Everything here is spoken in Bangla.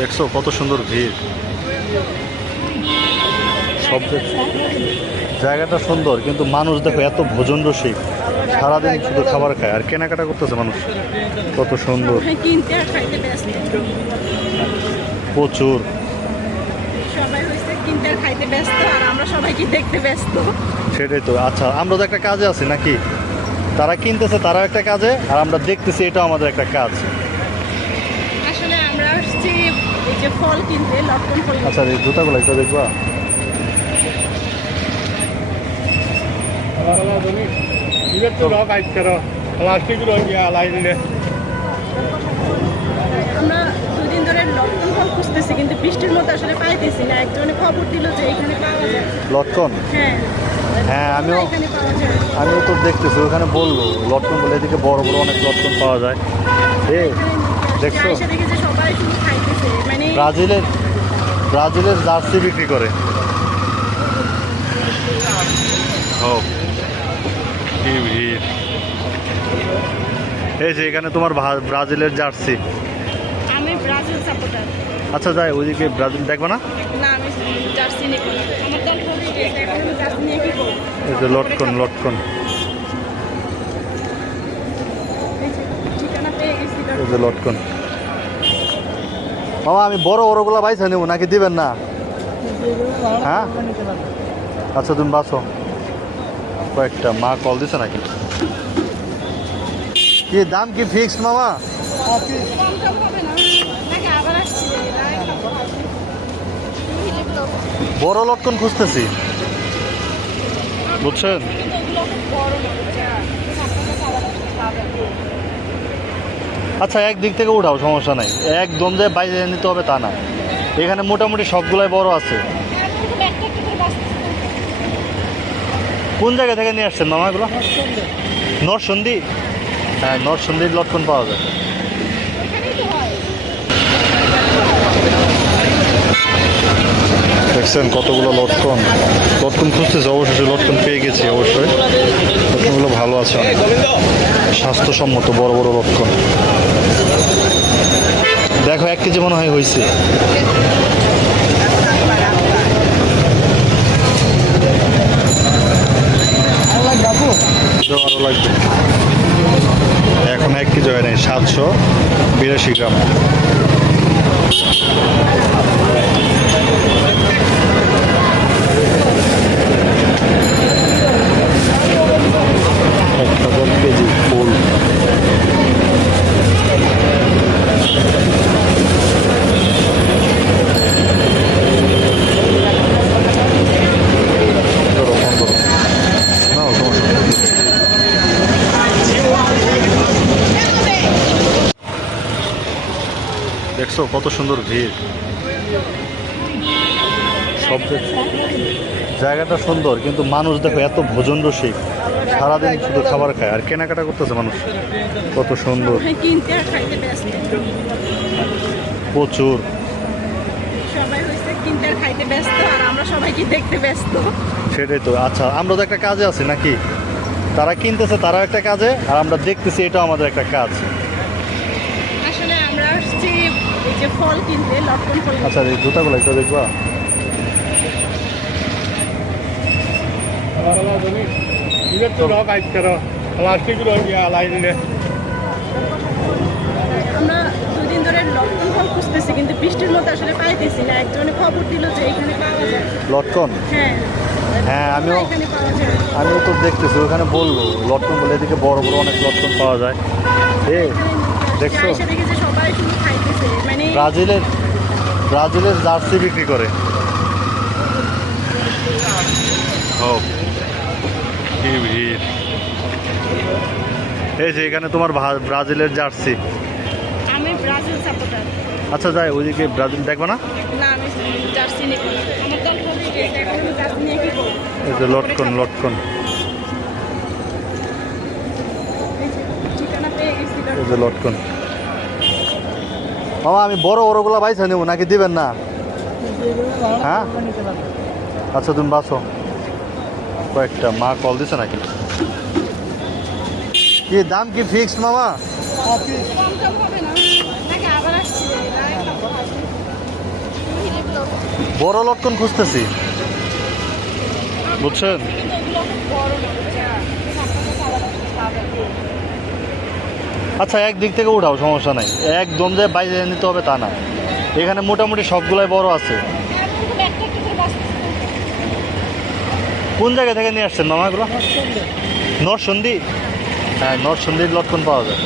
দেখছো কত সুন্দর ভিড়। সব জায়গাটা সুন্দর, কিন্তু মানুষ দেখো এত ভোজন রসিক, সারাদিন শুধু খাবার খায় আর কেনাকাটা করতেছে মানুষ। কত সুন্দর, কিনতে আর খাইতে ব্যস্ত। প্রচুর। সবাই হইছে কিনতে আর খাইতে ব্যস্ত, আর আমরা সবাই কি দেখতে ব্যস্ত। সেটাই তো। আচ্ছা, আমরা তো একটা কাজে আছি নাকি? তারা কিনতেছে, তারা একটা কাজে, আর আমরা দেখতেছি, এটা আমাদের একটা কাজ। আসলে আমরা আসছি এই যে ফল কিনতে, লটকন ফল। আচ্ছা, এই জুতাগুলো একটু দেখবা। আমরা দুদিন ধরে লটকন ফল খুঁজতেছি, কিন্তু বৃষ্টির মধ্যে আসলে পাইতেছি না। একজনে খবর দিল যে এখানে পাওয়া যায়। লটকন? হ্যাঁ হ্যাঁ, এখানে পাওয়া যায়। আমিও তো দেখতেছি, ওখানে বললো লটকন বলে, এদিকে বড় বড় অনেক লটকন পাওয়া যায়। দেখছো, এসে দেখি যে সবাই শুধু খাইতেছে, মানে ব্রাজিলের জার্সি বিক্রি করে। কি ভিড়! এই যে এখানে তোমার ব্রাজিলের জার্সি। আমি ব্রাজিল সাপোর্টার। আচ্ছা, যাই ওইদিকে ব্রাজিল দেখবে না? না, আমি জার্সি নিব না। আমার দল হয়ে গেছে, এখন আমি জার্সি নিয়ে কি করব? এই যে লটকন। এই যে ঠিকানা পেয়ে গেছি। এই যে লটকন। মামা, আমি বড় বড়গুলো বাইসা নেবো নাকি দিবেন না? হ্যাঁ, আচ্ছা, তুমি বাসো। কয়েকটা মা কল দিছে নাকি? কি দাম, কি ফিক্সড মামা? কম টম হবে না নাকি? আবার আসছি বড় লটকন খুঁজতেছি, বুঝছেন? আচ্ছা, একদিক থেকে উঠাও, সমস্যা নাই। একদম যে বাইরে নিতে হবে তা না, এখানে মোটামুটি সবগুলাই বড় আছে। কোন জায়গা থেকে নিয়ে আসছেন মামা এগুলো? নরসিংদী? হ্যাঁ, নরসিংদীর লটকন পাওয়া যায়। দেখছেন কতগুলো লটকন খুঁজতেছে। অবশেষে লটকন পেয়ে গেছি। অবশ্যই লটকনগুলো ভালো আছে, অনেক স্বাস্থ্যসম্মত বড় বড় লটকন। দেখো, 1 কেজি মনে হয় হয়েছে। আরো লাগবে। এখন 1 কেজি হয় নাই, 782 গ্রাম। কেজি ফুল। দেখছো কত সুন্দর ভিড়। সব জায়গাটা সুন্দর, কিন্তু মানুষ দেখো এত ভোজন রসিক, সারাদিন শুধু খাবার খায় আর কেনাকাটা করতেছে মানুষ। কত সুন্দর, কিনতে আর খাইতে ব্যস্ত। প্রচুর। সবাই হইছে কিনতে আর খাইতে ব্যস্ত, আর আমরা সবাই কি দেখতে ব্যস্ত। সেটাই তো। আচ্ছা, আমরা তো একটা কাজে আছি নাকি? তারা কিনতেছে, তারা একটা কাজে, আর আমরা দেখতেছি, এটা আমাদের একটা কাজ। আসলে আমরা আসছি এই যে ফল কিনতে, লটকন ফল। আচ্ছা, এই জুতাগুলো একটু দেখবা। আমরা দুদিন ধরে লটকন ফল খুঁজতেছি, কিন্তু বৃষ্টির মধ্যে আসলে পাইতেছি না। একজনে খবর দিল যে এখানে পাওয়া যায়। লটকন? হ্যাঁ হ্যাঁ, এখানে পাওয়া যায়। আমিও তো দেখতেছি, ওখানে বললো লটকন বলে, এদিকে বড় বড় অনেক লটকন পাওয়া যায়। দেখছো, এসে দেখি যে সবাই শুধু খাইতেছে, মানে ব্রাজিলের জার্সি বিক্রি করে। কি ভিড়! এই যে এখানে তোমার ব্রাজিলের জার্সি। আমি ব্রাজিল সাপোর্টার। আচ্ছা, যাই ওইদিকে ব্রাজিল দেখবে না? না, আমি জার্সি নিব না। আমার দল হয়ে গেছে, এখন আমি জার্সি নিয়ে কি করব? এই যে লটকন। এই যে ঠিকানা পেয়ে গেছি। এই যে লটকন। মামা, আমি বড় বড়গুলো বাইসা নেবো নাকি দিবেন না? হ্যাঁ, আচ্ছা, তুমি বাসো। কয়েকটা মা কল দিছে নাকি? কি দাম, কি ফিক্সড মামা? কম টম হবে না নাকি? আবার আসছি বড় লটকন খুঁজতেছি, বুঝছেন? কিন্তু এগুলো অনেক বড় না, বুঝছেন? আপনার কাছে আলাদা কিছু পাবেন। আচ্ছা, একদিক থেকে উঠাও, সমস্যা নাই। একদম যে বাইরে নিতে হবে তা না, এখানে মোটামুটি সবগুলাই বড় আছে। এরকম একটা একটা করে বাঁচতেছে। কোন জায়গা থেকে নিয়ে আসছেন মামা এগুলো? নরসন্দী? হ্যাঁ, নরসন্দির লটকন পাওয়া যায়।